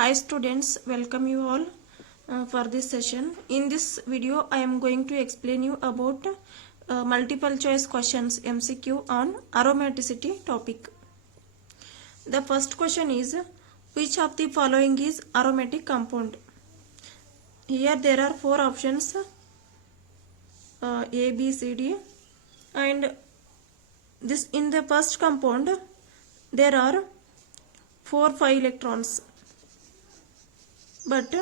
Hi students, welcome you all for this session. In this video, I am going to explain you about multiple choice questions MCQ on aromaticity topic. The first question is, which of the following is aromatic compound? Here there are four options A, B, C, D, and this in the first compound there are 4-5 electrons. But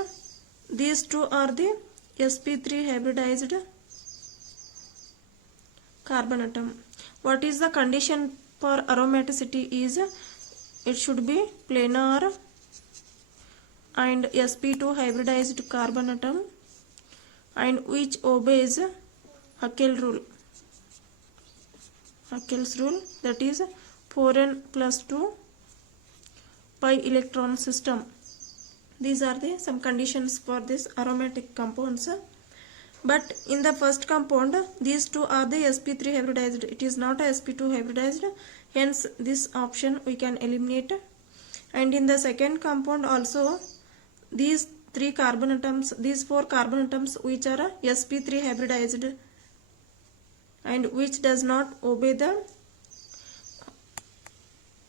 these two are the sp3 hybridized carbon atom. What is the condition for aromaticity is it should be planar and sp2 hybridized carbon atom and which obeys Haeckel rule. Haeckel's rule, that is 4n plus 2 pi electron system. These are the some conditions for this aromatic compounds. But in the first compound, these two are the sp3 hybridized. It is not a sp2 hybridized. Hence, this option we can eliminate. And in the second compound also, these three carbon atoms, these four carbon atoms which are sp3 hybridized and which does not obey the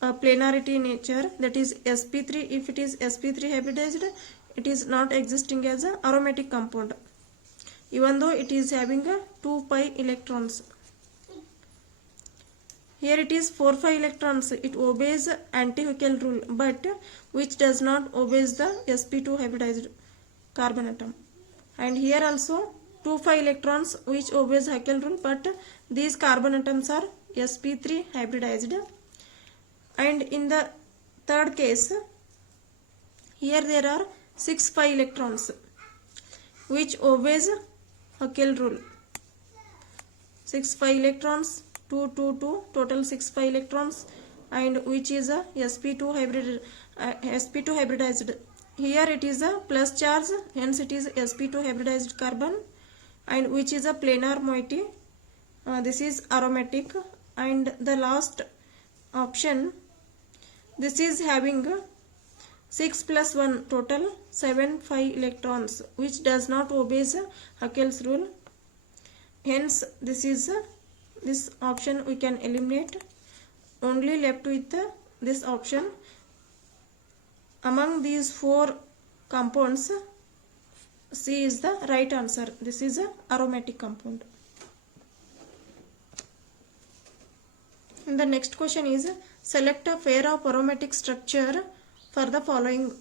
planarity nature, that is sp3. If it is sp3 hybridized, it is not existing as a aromatic compound even though it is having a 2 pi electrons. Here it is 4-5 electrons, it obeys anti-Haeckel rule, but which does not obeys the sp2 hybridized carbon atom. And here also 2-5 electrons which obeys Haeckel rule, but these carbon atoms are sp3 hybridized. And in the third case, here there are 6-5 electrons which obeys Haeckel rule. 6-5 electrons, 2, 2, 2, total 6-5 electrons, and which is a sp2 hybridized. Here it is a plus charge, hence it is sp2 hybridized carbon, and which is a planar moiety. This is aromatic. And the last option, this is having 6 plus 1, total 7-5 electrons which does not obey Haeckel's rule. Hence this option we can eliminate. Only left with this option. Among these four compounds, C is the right answer. This is a aromatic compound. And the next question is, select a pair of aromatic structure for the following.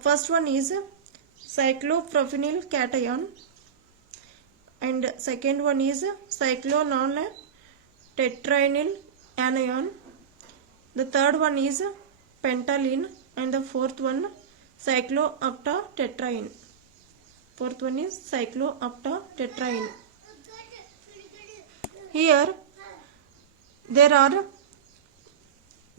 First one is cycloprophenyl cation, and second one is cyclonon-tetrienyl anion. The third one is pentylene, and the fourth one cyclooctatetraene. Fourth one is cyclooctatetraene. Here there are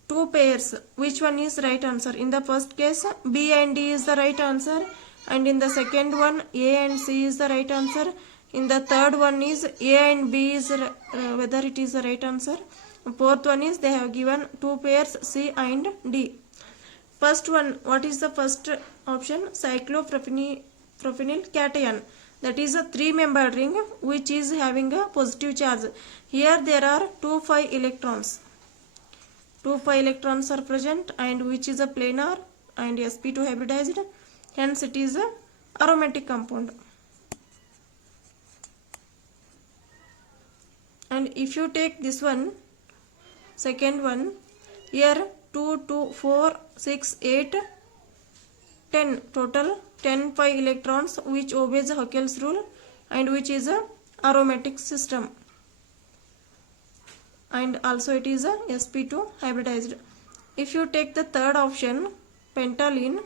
two pairs. Which one is right answer? In the first case, B and D is the right answer, and in the second one, A and C is the right answer. In the third one is A and B is whether it is the right answer. Fourth one is they have given two pairs C and D. First one, what is the first option? Cycloprophenyl cation. That is a 3-membered ring which is having a positive charge. Here there are 2-5 electrons. 2-5 electrons are present, and which is a planar and sp2 hybridized. Hence it is a aromatic compound. And if you take this one, second one, here 2, 2, 4, 6, 8, 10, total 10-5 electrons which obeys Haeckel's rule and which is a aromatic system. And also it is a sp2 hybridized. If you take the third option, pentylene,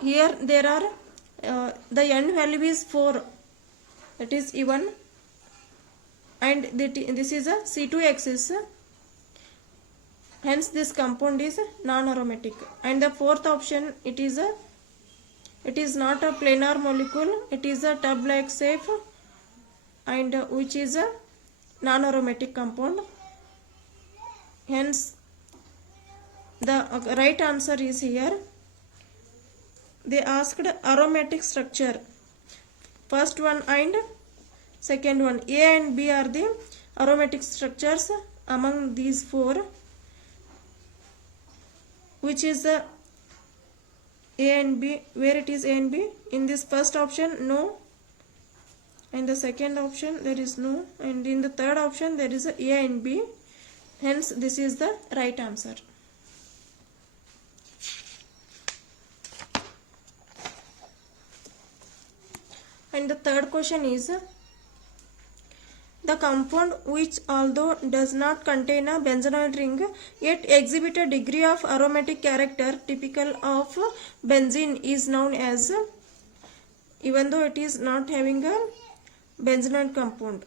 here there are the n value is 4, that is even, and this is a C2 axis. Hence this compound is non-aromatic. And the fourth option, it is not a planar molecule, it is a tub-like shape, and which is a non-aromatic compound. Hence The right answer is here. They asked aromatic structure. First one and second one. A and B are the aromatic structures among these four. Which is the A and B? Where it is A and B? In this first option, no. In the second option, there is no. And in the third option, there is A and B. Hence, this is the right answer. And the third question is, the compound which although does not contain a benzenoid ring yet exhibit a degree of aromatic character typical of benzene is known as, even though it is not having a benzenoid compound.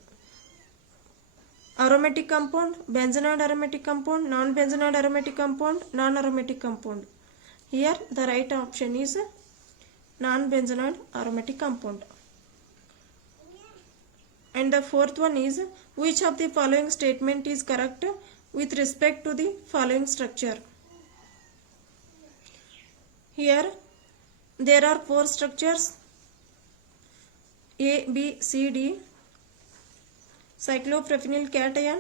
Aromatic compound, benzenoid aromatic compound, non-benzenoid aromatic compound, non-aromatic compound. Here the right option is non-benzenoid aromatic compound. And the fourth one is, which of the following statement is correct with respect to the following structure? Here there are four structures, A, B, C, D. Cycloprophenyl cation,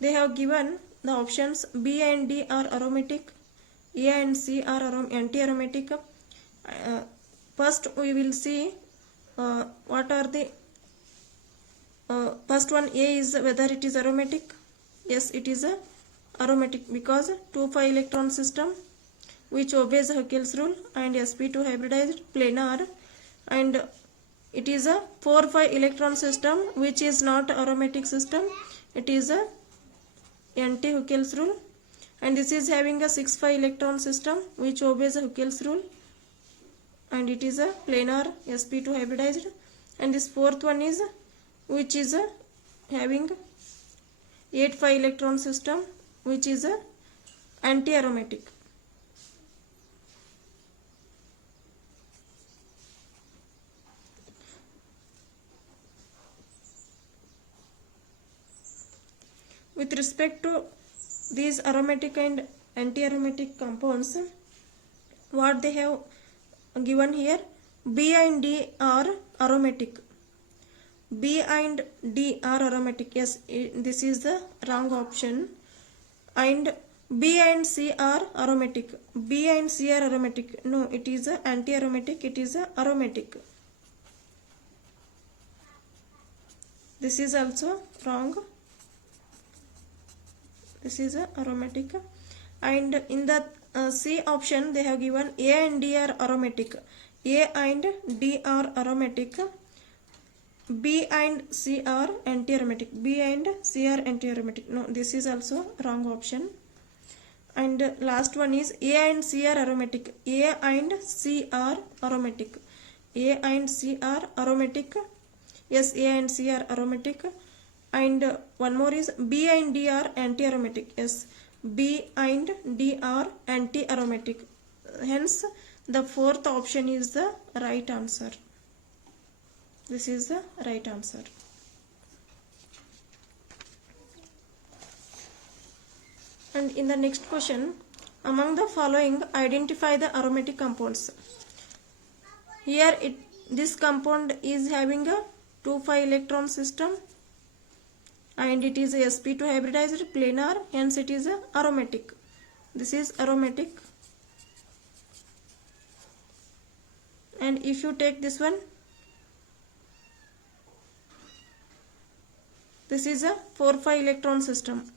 they have given the options B and D are aromatic, A and C are anti-aromatic. First we will see what are the first one. A is whether it is aromatic. Yes, it is a aromatic because 2,5 electron system which obeys Huckel's rule and sp2 hybridized planar, and it is a 4,5 electron system which is not aromatic system. It is a anti-Huckel's rule, and this is having a 6,5 electron system which obeys Huckel's rule, and it is a planar sp2 hybridized. And this fourth one is which is having 8,5 electron system which is a anti-aromatic. With respect to these aromatic and anti-aromatic compounds, what they have given here, B and D are aromatic. B and D are aromatic. Yes, this is the wrong option. And B and C are aromatic. B and C are aromatic. No, it is a anti-aromatic. It is a aromatic. This is also wrong. This is a aromatic. And in the C option they have given A and D are aromatic. A and D are aromatic. B and C are anti-aromatic. B and C are anti-aromatic. No, this is also wrong option. And last one is A and C are aromatic. A and C are aromatic. A and C are aromatic. Yes, A and C are aromatic. And one more is B and D are anti-aromatic. Yes, B and D are anti-aromatic. Hence, the fourth option is the right answer. This is the right answer. And in the next question, among the following, identify the aromatic compounds. Here, this compound is having a 2,5 electron system, and it is a sp2 hybridized planar, hence it is a aromatic. This is aromatic. And if you take this one, this is a 4,5 electron system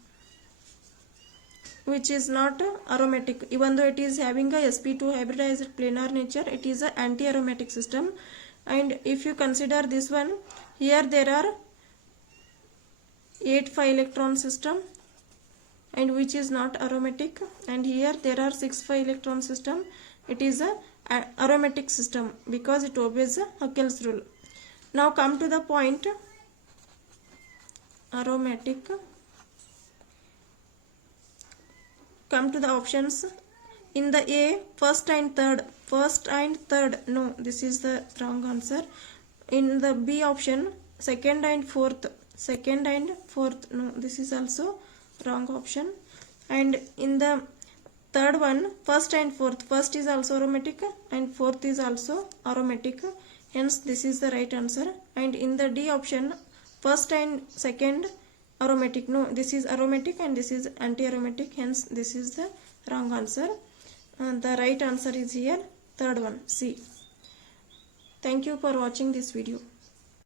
which is not aromatic. Even though it is having a sp2 hybridized planar nature, it is an anti-aromatic system. And if you consider this one, here there are 8,5 electron system and which is not aromatic, and here there are 6,5 electron system. It is a aromatic system because it obeys Huckel's rule. Now come to the point, aromatic. Come to the options. In the A, first and third. No, this is the wrong answer. In the B option, second and fourth. second and fourth. No, this is also wrong option. And in the third one, first and fourth, first is also aromatic and fourth is also aromatic, hence this is the right answer. And in the D option, first and second aromatic. No, this is aromatic and this is anti-aromatic, hence this is the wrong answer. The right answer is here third one, C. Thank you for watching this video.